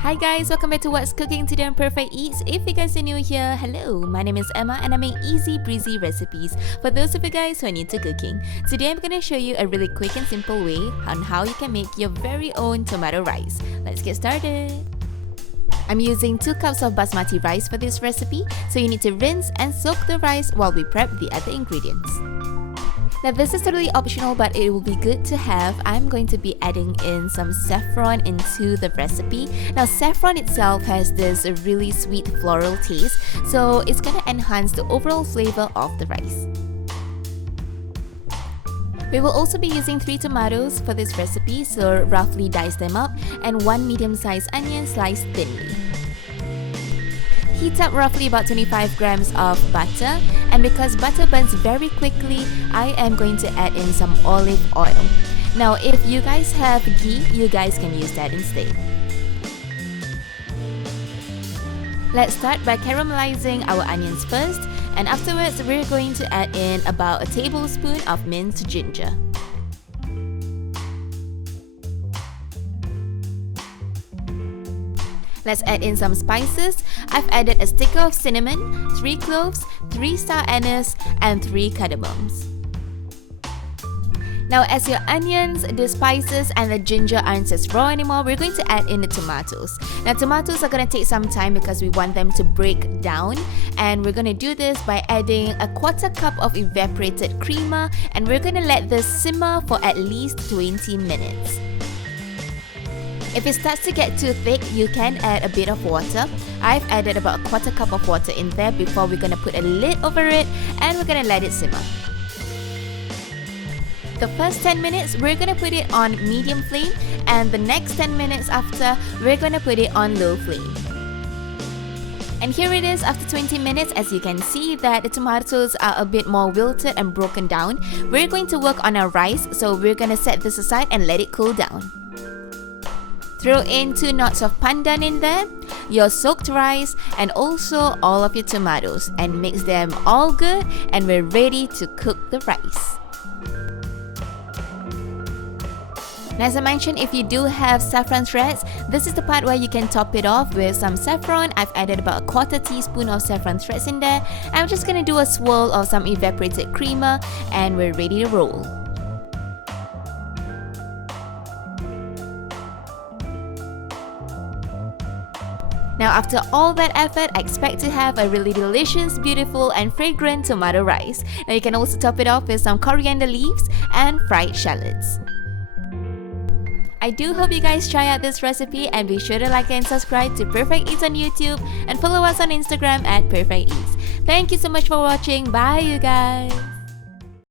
Hi guys, welcome back to What's Cooking today on Perfect Eats. If you guys are new here, hello, my name is Emma and I make easy breezy recipes for those of you guys who are new to cooking. Today I'm going to show you a really quick and simple way on how you can make your very own tomato rice. Let's get started. I'm using 2 cups of basmati rice for this recipe, so you need to rinse and soak the rice while we prep the other ingredients. Now this is totally optional, but it will be good to have. I'm going to be adding in some saffron into the recipe. Now saffron itself has this really sweet floral taste, so it's going to enhance the overall flavor of the rice. We will also be using 3 tomatoes for this recipe, so roughly dice them up, and 1 medium-sized onion sliced thinly. Heat up roughly about 25 grams of butter, and because butter burns very quickly, I am going to add in some olive oil. Now if you guys have ghee, you guys can use that instead. Let's start by caramelizing our onions first, and afterwards we're going to add in about a tablespoon of minced ginger. Let's add in some spices. I've added a stick of cinnamon, 3 cloves, 3 star anise, and 3 cardamoms. Now as your onions, the spices, and the ginger aren't as raw anymore, we're going to add in the tomatoes. Now tomatoes are going to take some time because we want them to break down, and we're going to do this by adding a 1/4 cup of evaporated creamer, and we're going to let this simmer for at least 20 minutes. If it starts to get too thick, you can add a bit of water. I've added about a 1/4 cup of water in there before we're going to put a lid over it, and we're going to let it simmer. The first 10 minutes, we're going to put it on medium flame, and the next 10 minutes after, we're going to put it on low flame. And here it is after 20 minutes. As you can see that the tomatoes are a bit more wilted and broken down. We're going to work on our rice, so we're going to set this aside and let it cool down. Throw in 2 knots of pandan in there, your soaked rice, and also all of your tomatoes, and mix them all good, and we're ready to cook the rice. Now, as I mentioned, if you do have saffron shreds, this is the part where you can top it off with some saffron. I've added about a 1/4 teaspoon of saffron shreds in there. I'm just going to do a swirl of some evaporated creamer, and we're ready to roll. Now after all that effort, I expect to have a really delicious, beautiful, and fragrant tomato rice. Now you can also top it off with some coriander leaves and fried shallots. I do hope you guys try out this recipe, and be sure to like and subscribe to Perfect Eats on YouTube, and follow us on Instagram at Perfect Eats. Thank you so much for watching. Bye you guys!